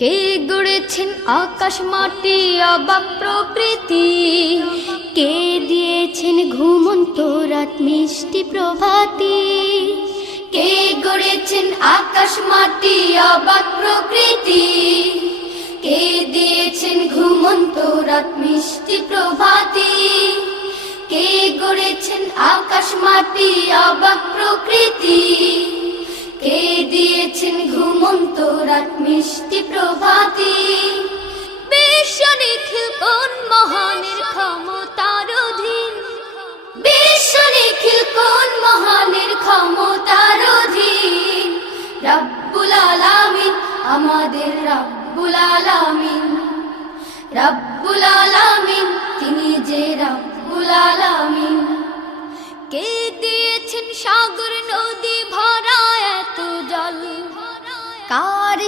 কে গড়েছেন আকাশ মাটি অবাক প্রকৃতি, কে দিয়েছেন ঘুমন্ত রাত মিষ্টি প্রভাতি। কে গড়েছেন আকাশ মাটি অবাক প্রকৃতি, কে দিয়েছেন ঘুমন্ত রাত মিষ্টি প্রভাতি। কে গড়েছেন আকাশ মাটি অবাক প্রকৃতি, কে দিয়েছেন ঘুমন্ত রাত মিষ্টি প্রভাতি। বিশ্ব নিখিল কোন মহানের ক্ষমতার অধীন, বিশ্ব নিখিল কোন মহানের ক্ষমতার অধীন। রব্বুল আলামিন আমাদের রব্বুল আলামিন, রব্বুল আলামিন তিনি যে রব্বুল আলামিন। কে দিয়েছেন সাগর নদী ভরা এত জল, কার